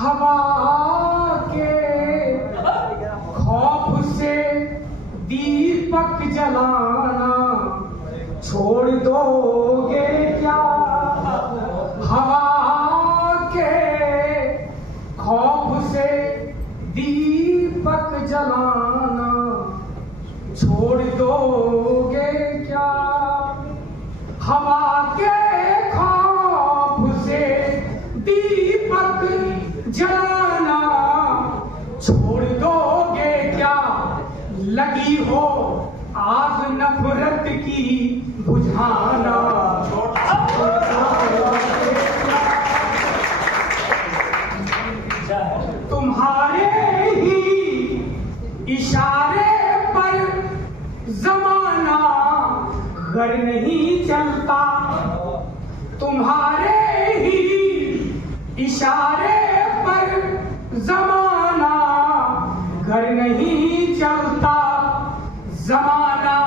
हवा के खौफ से दीपक जलाना छोड़ दोगे क्या? हवा के खौफ से दीपक जलाना छोड़ दोगे क्या? हवा के खौफ से दीपक जलाना छोड़ दोगे क्या? लगी हो आग नफरत की बुझाना तुम्हारे ही इशारे पर जमाना घर नहीं चलता। तुम्हारे ही इशारे पर जमाना घर नहीं चलता। जमाना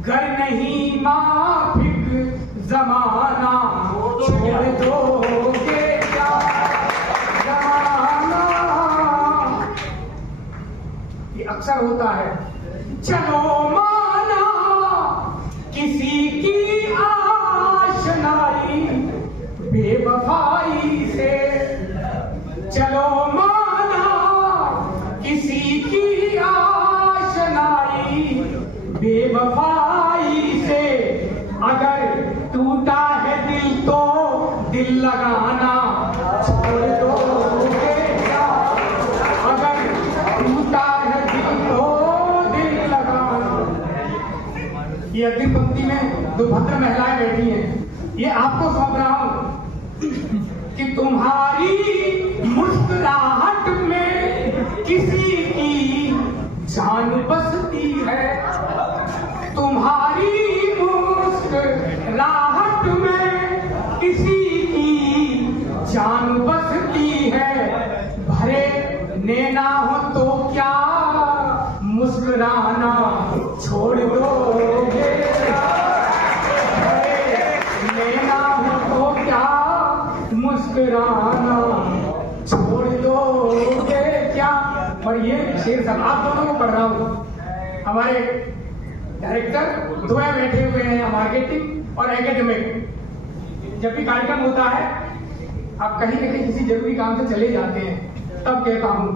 घर नहीं माफिक जमाना छोड़ दोगे क्या? जमाना ये अक्सर होता है। चलो माना किसी की आशनाई बेवफाई से। चलो माना किसी की आशनाई बेवफाई से। अगर टूटा है दिल तो दिल लगाना छोड़ दोगे क्या? अगर टूटा है दिल तो दिल लगाना। ये अग्नि पंक्ति में दो भद्र महिलाएं बैठी हैं। ये आपको सौंप रहा हूं कि तुम्हारी मुस्कुराहट में किसी की जान बसती है। तुम्हारी मुस्कुराहट में किसी की जान बसती है। भरे नैना हो तो क्या मुस्कुराना छोड़ दोगे क्या? भरे नैना हो तो क्या मुस्कुराना छोड़ दोगे क्या? और ये शेर सब आप दोनों को पढ़ रहा हूं। हमारे डायरेक्टर दो बैठे हुए हैं, मार्केटिंग और एकेडमिक। जब भी कार्यक्रम होता है आप कहीं न कहीं किसी जरूरी काम से चले जाते हैं, तब कहता हूं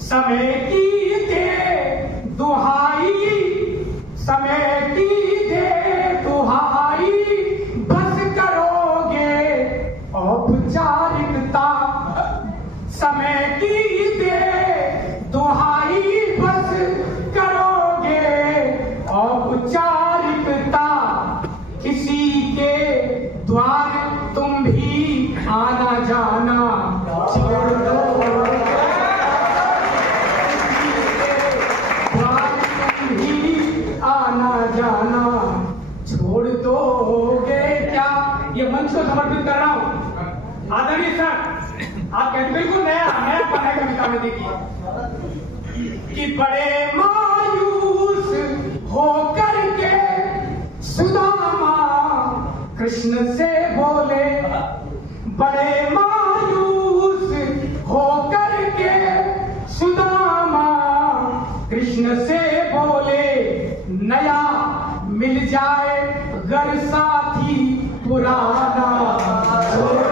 समय की दे दुहाई, समय की दे दुहाई, बस करोगे औपचारिकता। समय की दे दुहाई, बस करोगे औपचारिकता। किसी के द्वार तुम भी आना जाना छोड़ दोगे। द्वार तुम भी आना जाना छोड़ दोगे क्या? ये मंच को समर्पित कर रहा हूं। आदरणीय सर, आप कहते बिल्कुल नया पढ़ाई कविता में देखिए कि बड़े मायूस होकर के सुदामा कृष्ण से बोले। बड़े मायूस होकर के सुदामा कृष्ण से बोले। नया मिल जाए घर साथी पुराना छोड़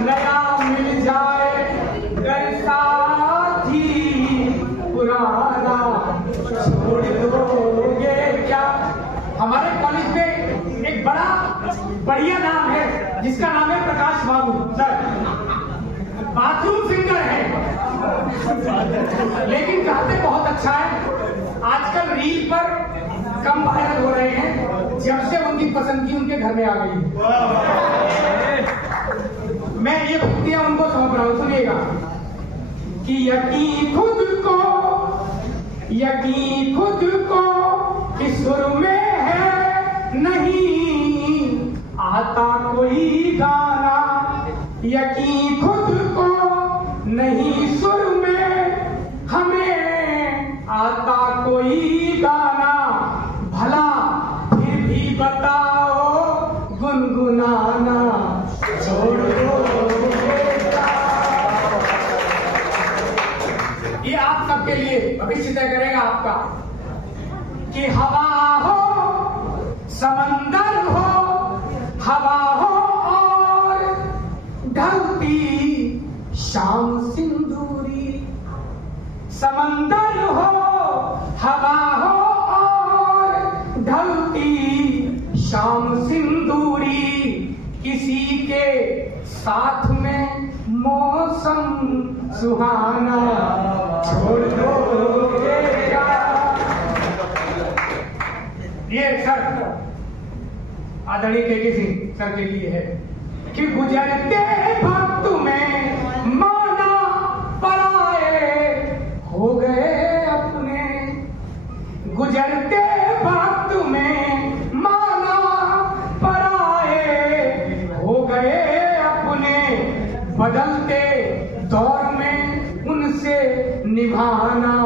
नया मिल जाए घर साथी पुराना छोड़ दोगे क्या? हमारे कॉलेज में एक बड़ा बढ़िया नाम है जिसका नाम है प्रकाश बाबू सर। बाथरूम सिंगर है लेकिन गाते बहुत अच्छा है। आजकल रील पर कम वायरल हो रहे हैं, जब से उनकी पसंद की उनके घर में आ गई। मैं ये भक्तियां उनको सौंप रहा हूं, सुनिएगा कि यकीन खुद को कि सुर में है नहीं आता कोई गाना। यकीन खुद को नहीं सुर में हमें आता कोई गाना। भला फिर भी बताओ गुनगुनाना छोड़ दोगे क्या। ये आप सबके लिए भविष्य तय करेगा आपका कि हवा हो समंदर हो, हवा हो और ढलती शाम सिंदूरी। समंदर हो, हवा हो और ढलती शाम सिंदूरी। किसी के साथ में मौसम सुहाना छोड़ दोगे क्या। ये सर आदरणीय के सिंह सर के लिए है कि गुजरते वक्त में माना पराए हो गए अपने। गुजरते वक्त में माना पराए हो गए अपने। बदलते दौर में उनसे निभाना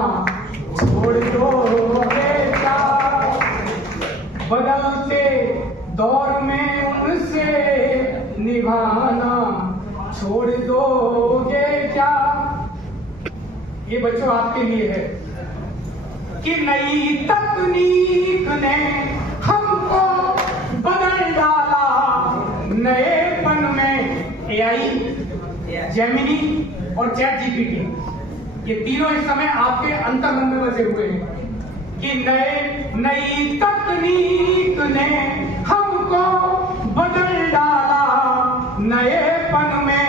छोड़ दोगे क्या। बदलते दौर में उनसे निभाना छोड़ दोगे क्या। ये बच्चों आपके लिए है कि नई तकनीक ने हमको बदल डाला। नएपन में एआई, जेमिनी और चैट जीपीटी ये तीनों इस समय आपके अंतर्मन में बसे हुए हैं कि नई तकनीक ने हमको बदल डाला। नएपन में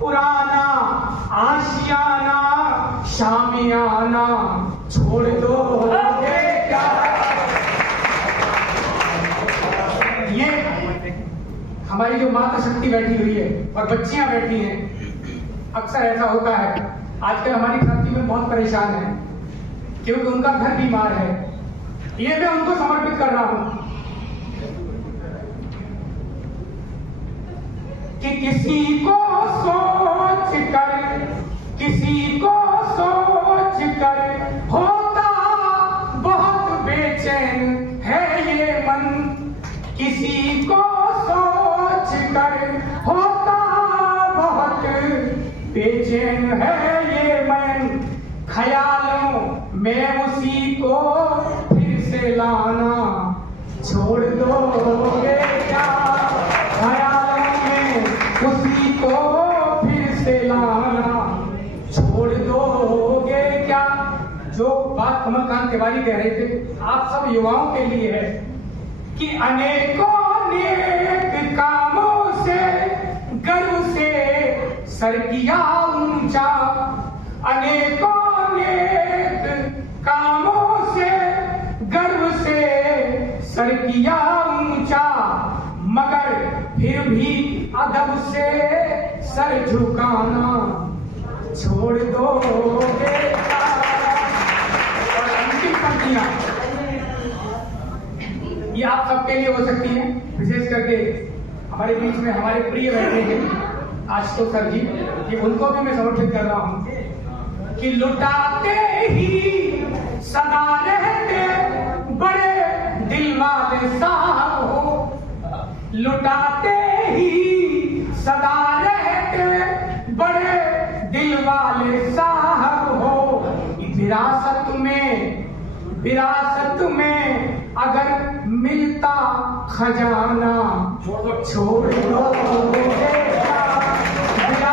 पुराना आशियाना शामियाना छोड़ दोगे क्या। ये हमारी जो माता शक्ति बैठी हुई है और बच्चियां बैठी हैं, अक्सर ऐसा होता है आजकल हमारी धरती में बहुत परेशान है क्योंकि उनका घर बीमार है। ये मैं उनको समर्पित कर रहा हूं कि किसी को सोच कर होता बहुत बेचैन है ये मन। किसी को सोच कर होता बहुत बेचैन है ये मन। ख्यालों में उसी को फिर से लाना छोड़ दोगे क्या। ख्यालों में उसी को फिर से लाना छोड़ दोगे क्या। जो बात कमलकांत तिवारी कह रहे थे आप सब युवाओं के लिए है कि अनेकों नेक कामों से गर्व से सर किया ऊंचा। अनेकों नेक कामों से गर्व से सर किया ऊंचा। मगर फिर भी अदब से सर झुकाना छोड़ दोगे क्या। और अंतिम पंक्तियां ये आप सबके लिए हो सकती हैं, विशेष करके हमारे बीच में हमारे प्रिय बैठे हैं आशुतोष सर जी, कि उनको भी मैं समर्पित कर रहा हूं कि लुटाते ही सदा रहते बड़े दिल वाले साहब हो। लुटाते ही सदा रहते बड़े दिल वाले साहब हो। विरासत में अगर मिलता खजाना छोड़ दो।